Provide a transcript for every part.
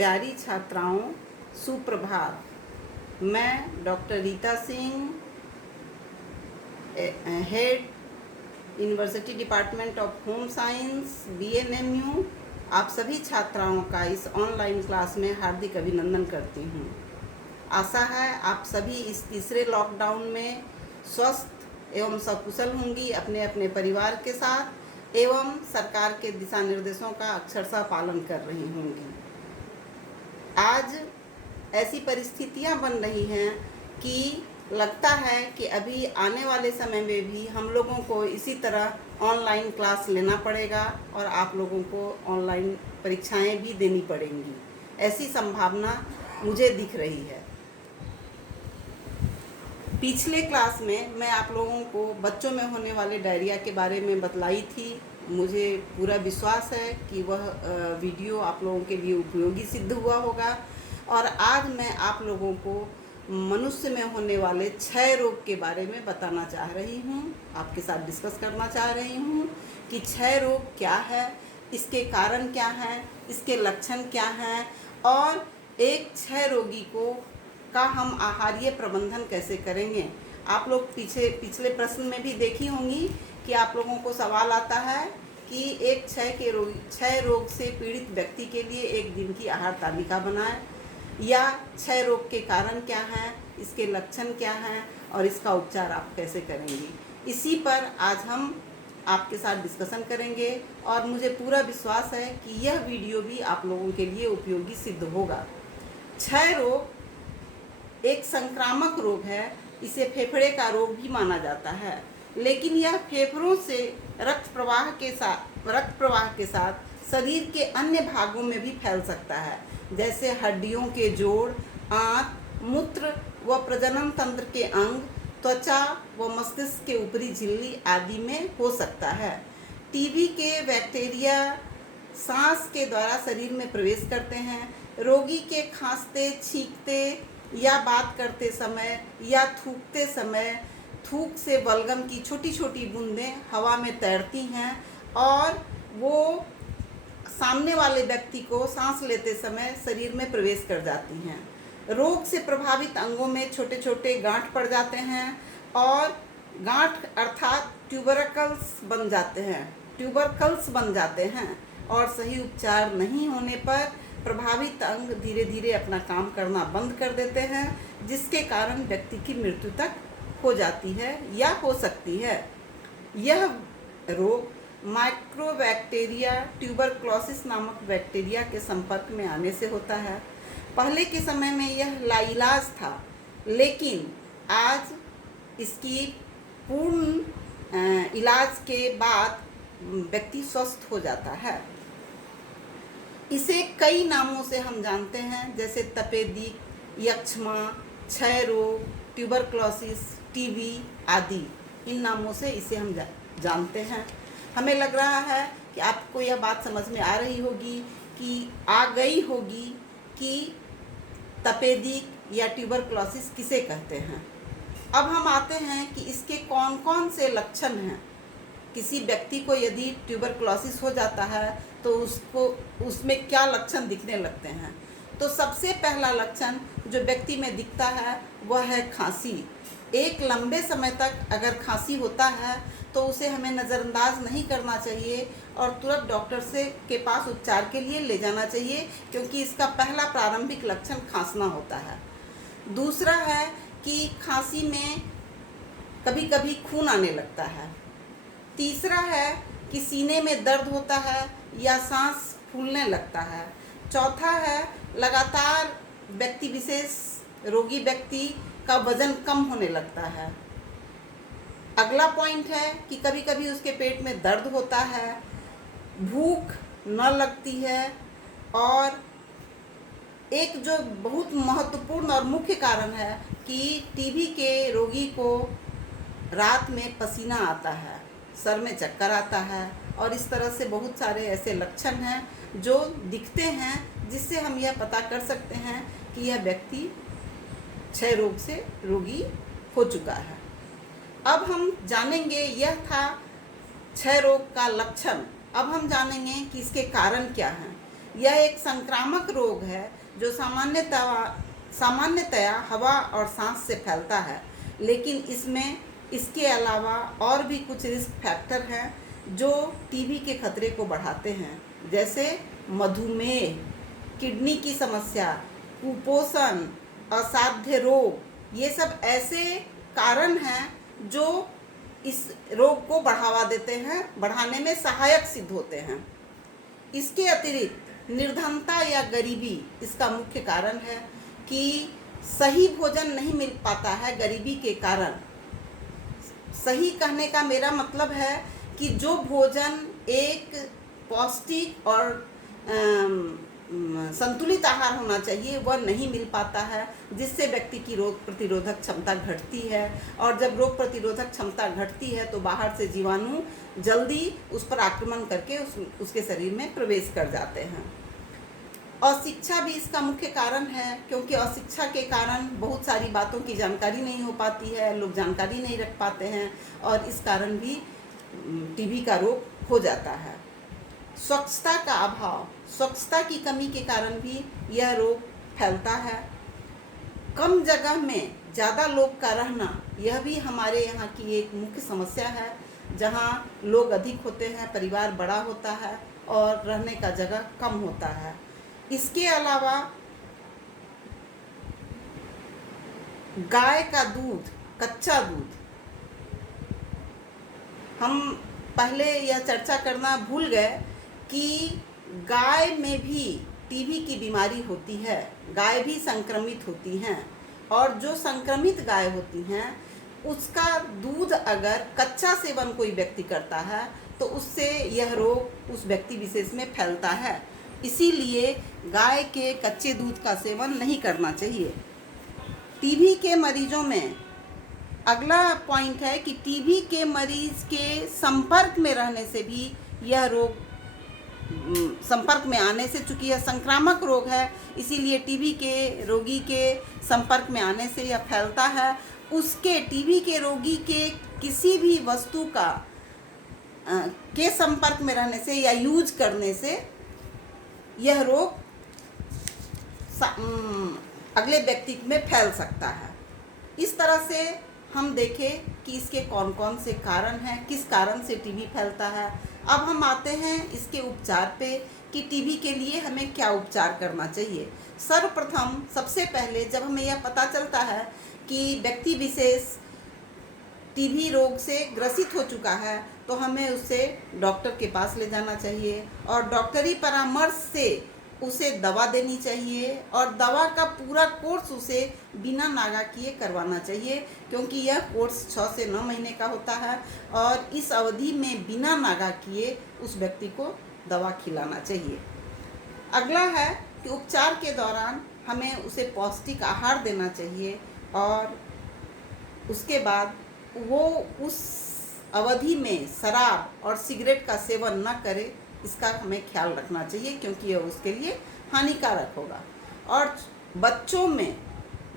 प्यारी छात्राओं, सुप्रभात। मैं doctor Rita Singh, head university department of home science BNMU, आप सभी छात्राओं का इस ऑनलाइन क्लास में हार्दिक अभिनंदन करती हूँ। आशा है आप सभी इस तीसरे लॉकडाउन में स्वस्थ एवं सकुशल होंगी, अपने अपने परिवार के साथ एवं सरकार के दिशा निर्देशों का अक्षरशः पालन कर रही होंगी। आज ऐसी परिस्थितियां बन रही हैं कि लगता है कि अभी आने वाले समय में भी हम लोगों को इसी तरह ऑनलाइन क्लास लेना पड़ेगा और आप लोगों को ऑनलाइन परीक्षाएं भी देनी पड़ेंगी। ऐसी संभावना मुझे दिख रही है। पिछले क्लास में मैं आप लोगों को बच्चों में होने वाले डायरिया के बारे में बतलाई थी। मुझे पूरा विश्वास है कि वह वीडियो आप लोगों के लिए उपयोगी सिद्ध हुआ होगा। और आज मैं आप लोगों को मनुष्य में होने वाले क्षय रोग के बारे में बताना चाह रही हूँ, आपके साथ डिस्कस करना चाह रही हूँ कि क्षय रोग क्या है, इसके कारण क्या हैं, इसके लक्षण क्या हैं और एक क्षय रोगी का हम आहारीय प्रबंधन कैसे करेंगे। आप लोग पिछले प्रश्न में भी देखी होंगी कि आप लोगों को सवाल आता है कि एक क्षय रोग से पीड़ित व्यक्ति के लिए एक दिन की आहार तालिका बनाएं, या क्षय रोग के कारण क्या हैं, इसके लक्षण क्या हैं और इसका उपचार आप कैसे करेंगी। इसी पर आज हम आपके साथ डिस्कशन करेंगे और मुझे पूरा विश्वास है कि यह वीडियो भी आप लोगों के लिए उपयोगी सिद्ध होगा। क्षय रोग एक संक्रामक रोग है, इसे फेफड़े का रोग भी माना जाता है, लेकिन यह फेफड़ों से रक्त प्रवाह के साथ शरीर के अन्य भागों में भी फैल सकता है, जैसे हड्डियों के जोड़, आंत, मूत्र व प्रजनन तंत्र के अंग, त्वचा व मस्तिष्क के ऊपरी झिल्ली आदि में हो सकता है। टीबी के बैक्टीरिया सांस के द्वारा शरीर में प्रवेश करते हैं। रोगी के खांसते, छींकते या बात करते समय या थूकते समय थूक से बलगम की छोटी छोटी बूंदें हवा में तैरती हैं और वो सामने वाले व्यक्ति को सांस लेते समय शरीर में प्रवेश कर जाती हैं। रोग से प्रभावित अंगों में छोटे छोटे गांठ पड़ जाते हैं और गांठ अर्थात ट्यूबरकल्स बन जाते हैं और सही उपचार नहीं होने पर प्रभावित अंग धीरे धीरे अपना काम करना बंद कर देते हैं, जिसके कारण व्यक्ति की मृत्यु तक हो जाती है या हो सकती है। यह रोग माइक्रोबैक्टीरिया ट्यूबरक्लोसिस नामक बैक्टीरिया के संपर्क में आने से होता है। पहले के समय में यह लाइलाज था, लेकिन आज इसकी पूर्ण इलाज के बाद व्यक्ति स्वस्थ हो जाता है। इसे कई नामों से हम जानते हैं, जैसे तपेदिक, यक्ष्मा, क्षय रोग, ट्यूबरक्लोसिस, टीबी आदि। इन नामों से इसे हम जानते हैं। हमें लग रहा है कि आपको यह बात समझ में आ गई होगी कि तपेदिक या ट्यूबरक्लोसिस किसे कहते हैं। अब हम आते हैं कि इसके कौन कौन से लक्षण हैं। किसी व्यक्ति को यदि ट्यूबरक्लोसिस हो जाता है तो उसमें क्या लक्षण दिखने लगते हैं। तो सबसे पहला लक्षण जो व्यक्ति में दिखता है वह है खांसी। एक लंबे समय तक अगर खांसी होता है तो उसे हमें नज़रअंदाज नहीं करना चाहिए और तुरंत डॉक्टर के पास उपचार के लिए ले जाना चाहिए, क्योंकि इसका पहला प्रारंभिक लक्षण खांसना होता है। दूसरा है कि खांसी में कभी कभी खून आने लगता है। तीसरा है कि सीने में दर्द होता है या सांस फूलने लगता है। चौथा है लगातार रोगी व्यक्ति का वजन कम होने लगता है। अगला पॉइंट है कि कभी कभी उसके पेट में दर्द होता है, भूख न लगती है और एक जो बहुत महत्वपूर्ण और मुख्य कारण है कि टीबी के रोगी को रात में पसीना आता है, सर में चक्कर आता है और इस तरह से बहुत सारे ऐसे लक्षण हैं जो दिखते हैं, जिससे हम यह पता कर सकते हैं कि यह व्यक्ति क्षय रोग से रोगी हो चुका है। अब हम जानेंगे, यह था क्षय रोग का लक्षण। अब हम जानेंगे कि इसके कारण क्या हैं। यह एक संक्रामक रोग है जो सामान्यतया हवा और सांस से फैलता है, लेकिन इसमें इसके अलावा और भी कुछ रिस्क फैक्टर हैं जो टीबी के खतरे को बढ़ाते हैं, जैसे मधुमेह, किडनी की समस्या, कुपोषण, असाध्य रोग। ये सब ऐसे कारण हैं जो इस रोग को बढ़ावा देते हैं, बढ़ाने में सहायक सिद्ध होते हैं। इसके अतिरिक्त निर्धनता या गरीबी इसका मुख्य कारण है कि सही भोजन नहीं मिल पाता है गरीबी के कारण। सही कहने का मेरा मतलब है कि जो भोजन एक पौष्टिक और संतुलित आहार होना चाहिए वह नहीं मिल पाता है, जिससे व्यक्ति की रोग प्रतिरोधक क्षमता घटती है, और जब रोग प्रतिरोधक क्षमता घटती है तो बाहर से जीवाणु जल्दी उस पर आक्रमण करके उसके शरीर में प्रवेश कर जाते हैं। अशिक्षा भी इसका मुख्य कारण है, क्योंकि अशिक्षा के कारण बहुत सारी बातों की जानकारी नहीं हो पाती है, लोग जानकारी नहीं रख पाते हैं और इस कारण भी टीबी का रोग हो जाता है। स्वच्छता का अभाव, स्वच्छता की कमी के कारण भी यह रोग फैलता है। कम जगह में ज़्यादा लोग का रहना, यह भी हमारे यहाँ की एक मुख्य समस्या है, जहाँ लोग अधिक होते हैं, परिवार बड़ा होता है और रहने का जगह कम होता है। इसके अलावा गाय का दूध, कच्चा दूध, हम पहले यह चर्चा करना भूल गए कि गाय में भी टीबी की बीमारी होती है, गाय भी संक्रमित होती हैं, और जो संक्रमित गाय होती हैं उसका दूध अगर कच्चा सेवन कोई व्यक्ति करता है तो उससे यह रोग उस व्यक्ति विशेष में फैलता है। इसीलिए गाय के कच्चे दूध का सेवन नहीं करना चाहिए। टीबी के मरीजों में अगला पॉइंट है कि टीबी के मरीज के संपर्क में रहने से भी यह रोग, संपर्क में आने से, चूँकि यह संक्रामक रोग है इसीलिए टीबी के रोगी के संपर्क में आने से यह फैलता है। उसके टीबी के रोगी के किसी भी वस्तु का के संपर्क में रहने से या यूज करने से यह रोग अगले व्यक्ति में फैल सकता है। इस तरह से हम देखें कि इसके कौन कौन से कारण हैं, किस कारण से टीबी फैलता है। अब हम आते हैं इसके उपचार पे कि टीबी के लिए हमें क्या उपचार करना चाहिए। सर्वप्रथम सबसे पहले जब हमें यह पता चलता है कि व्यक्ति विशेष टीबी रोग से ग्रसित हो चुका है तो हमें उसे डॉक्टर के पास ले जाना चाहिए और डॉक्टरी परामर्श से उसे दवा देनी चाहिए और दवा का पूरा कोर्स उसे बिना नागा किए करवाना चाहिए, क्योंकि यह कोर्स 6 से 9 महीने का होता है और इस अवधि में बिना नागा किए उस व्यक्ति को दवा खिलाना चाहिए। अगला है कि उपचार के दौरान हमें उसे पौष्टिक आहार देना चाहिए और उसके बाद वो उस अवधि में शराब और सिगरेट का सेवन न करे, इसका हमें ख्याल रखना चाहिए क्योंकि यह उसके लिए हानिकारक होगा। और बच्चों में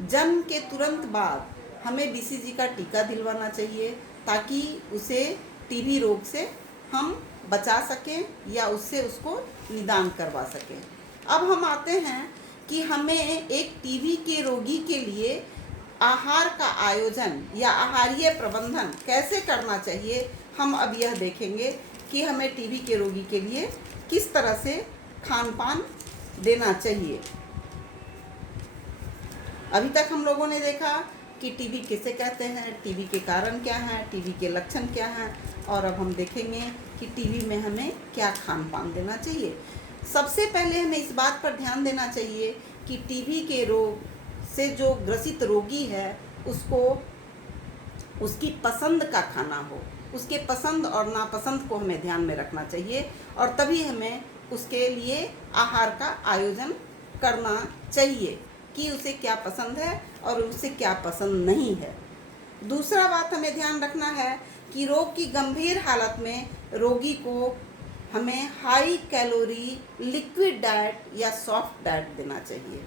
जन्म के तुरंत बाद हमें बीसीजी का टीका दिलवाना चाहिए ताकि उसे टीबी रोग से हम बचा सकें या उससे उसको निदान करवा सकें। अब हम आते हैं कि हमें एक टीबी के रोगी के लिए आहार का आयोजन या आहारीय प्रबंधन कैसे करना चाहिए। हम अब यह देखेंगे कि हमें टीबी के रोगी के लिए किस तरह से खान पान देना चाहिए। अभी तक हम लोगों ने देखा कि टीबी किसे कहते हैं, टीबी के कारण क्या हैं, टीबी के लक्षण क्या हैं, और अब हम देखेंगे कि टीबी में हमें क्या खान पान देना चाहिए। सबसे पहले हमें इस बात पर ध्यान देना चाहिए कि टीबी के रोग से जो ग्रसित रोगी है उसको उसकी पसंद का खाना हो, उसके पसंद और नापसंद को हमें ध्यान में रखना चाहिए और तभी हमें उसके लिए आहार का आयोजन करना चाहिए कि उसे क्या पसंद है और उसे क्या पसंद नहीं है। दूसरा बात हमें ध्यान रखना है कि रोग की गंभीर हालत में रोगी को हमें हाई कैलोरी लिक्विड डाइट या सॉफ्ट डाइट देना चाहिए।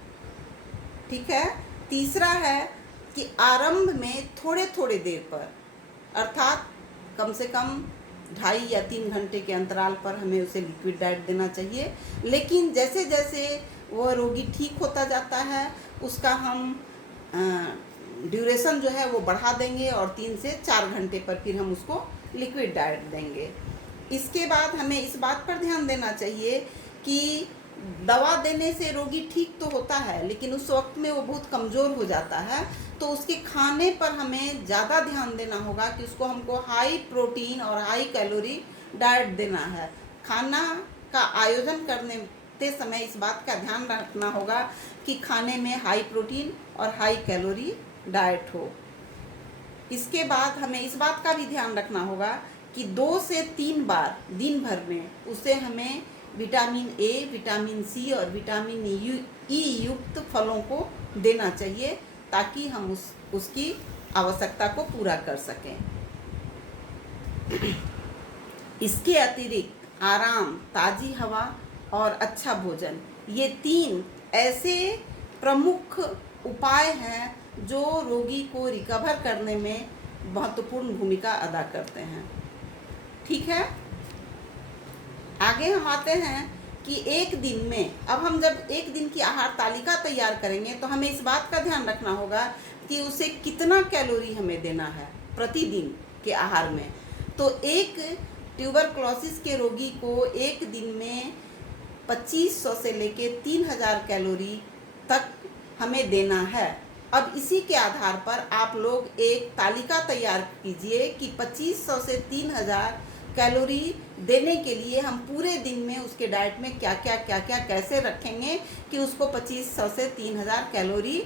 ठीक है। तीसरा है कि आरंभ में थोड़े थोड़े देर पर, अर्थात कम से कम 2.5 या 3 घंटे के अंतराल पर हमें उसे लिक्विड डाइट देना चाहिए। लेकिन जैसे जैसे वह रोगी ठीक होता जाता है उसका हम ड्यूरेशन जो है वो बढ़ा देंगे और 3 से 4 घंटे पर फिर हम उसको लिक्विड डाइट देंगे। इसके बाद हमें इस बात पर ध्यान देना चाहिए कि दवा देने से रोगी ठीक तो होता है, लेकिन उस वक्त में वो बहुत कमज़ोर हो जाता है, तो उसके खाने पर हमें ज़्यादा ध्यान देना होगा कि उसको हमको हाई प्रोटीन और हाई कैलोरी डाइट देना है। खाना का आयोजन करते समय इस बात का ध्यान रखना होगा कि खाने में हाई प्रोटीन और हाई कैलोरी डाइट हो। इसके बाद हमें इस बात का भी ध्यान रखना होगा कि 2 से 3 बार दिन भर में उसे हमें विटामिन ए, विटामिन सी और विटामिन ई युक्त फलों को देना चाहिए ताकि हम उसकी आवश्यकता को पूरा कर सकें। इसके अतिरिक्त आराम, ताज़ी हवा और अच्छा भोजन, ये 3 ऐसे प्रमुख उपाय हैं जो रोगी को रिकवर करने में महत्वपूर्ण भूमिका अदा करते हैं। ठीक है, आगे हम आते हैं कि एक दिन में, अब हम जब एक दिन की आहार तालिका तैयार करेंगे तो हमें इस बात का ध्यान रखना होगा कि उसे कितना कैलोरी हमें देना है प्रतिदिन के आहार में। तो एक ट्यूबरक्लोसिस के रोगी को एक दिन में 2500 से लेके 3000 कैलोरी तक हमें देना है। अब इसी के आधार पर आप लोग एक तालिका तैयार कीजिए कि 2500 से 3000 कैलोरी देने के लिए हम पूरे दिन में उसके डाइट में क्या क्या कैसे रखेंगे कि उसको 2500 से 3000 कैलोरी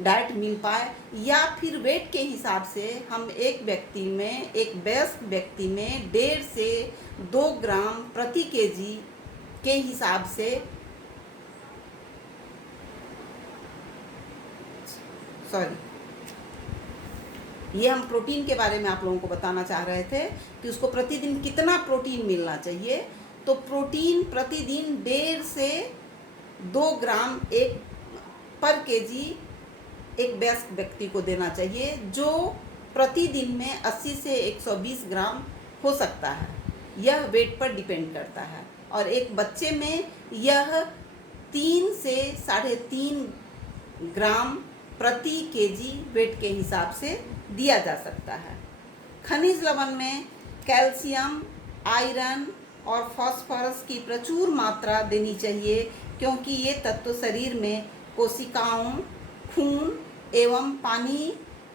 डाइट मिल पाए। या फिर वेट के हिसाब से हम एक वयस्क व्यक्ति में 1.5 से 2 ग्राम प्रति केजी के हिसाब से ये हम प्रोटीन के बारे में आप लोगों को बताना चाह रहे थे कि उसको प्रतिदिन कितना प्रोटीन मिलना चाहिए। तो प्रोटीन प्रतिदिन 1.5 से 2 ग्राम पर केजी एक वयस्क व्यक्ति को देना चाहिए, जो प्रतिदिन में 80 से 120 ग्राम हो सकता है। यह वेट पर डिपेंड करता है। और एक बच्चे में यह 3 से 3.5 ग्राम प्रति केजी वेट के हिसाब से दिया जा सकता है। खनिज लवण में कैल्शियम, आयरन और फास्फोरस की प्रचुर मात्रा देनी चाहिए, क्योंकि ये तत्व शरीर में कोशिकाओं, खून एवं पानी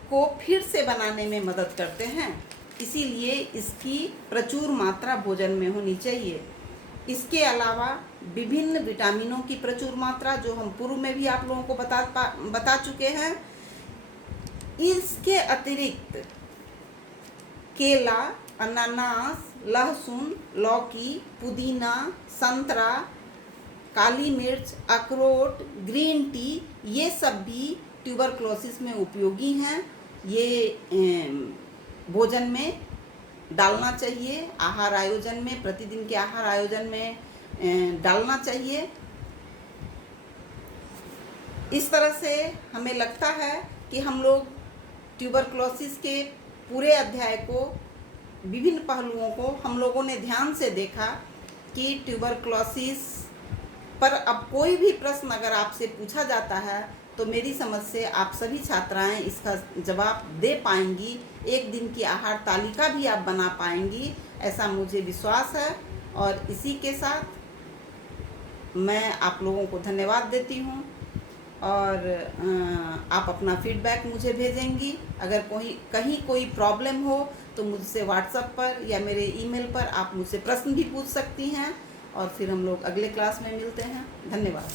को फिर से बनाने में मदद करते हैं। इसीलिए इसकी प्रचुर मात्रा भोजन में होनी चाहिए। इसके अलावा विभिन्न विटामिनों की प्रचुर मात्रा, जो हम पूर्व में भी आप लोगों को बता चुके हैं। इसके अतिरिक्त केला, अनानास, लहसुन, लौकी, पुदीना, संतरा, काली मिर्च, अखरोट, ग्रीन टी, ये सब भी ट्यूबरक्लोसिस में उपयोगी हैं। ये भोजन में डालना चाहिए, आहार आयोजन में, प्रतिदिन के आहार आयोजन में डालना चाहिए। इस तरह से हमें लगता है कि हम लोग ट्यूबरक्लोसिस के पूरे अध्याय को, विभिन्न पहलुओं को हम लोगों ने ध्यान से देखा कि ट्यूबरक्लोसिस पर अब कोई भी प्रश्न अगर आपसे पूछा जाता है तो मेरी समझ से आप सभी छात्राएं इसका जवाब दे पाएंगी। एक दिन की आहार तालिका भी आप बना पाएंगी, ऐसा मुझे विश्वास है। और इसी के साथ मैं आप लोगों को धन्यवाद देती हूँ और आप अपना फीडबैक मुझे भेजेंगी। अगर कहीं कोई प्रॉब्लम हो तो मुझसे व्हाट्सएप पर या मेरे ईमेल पर आप मुझसे प्रश्न भी पूछ सकती हैं। और फिर हम लोग अगले क्लास में मिलते हैं। धन्यवाद।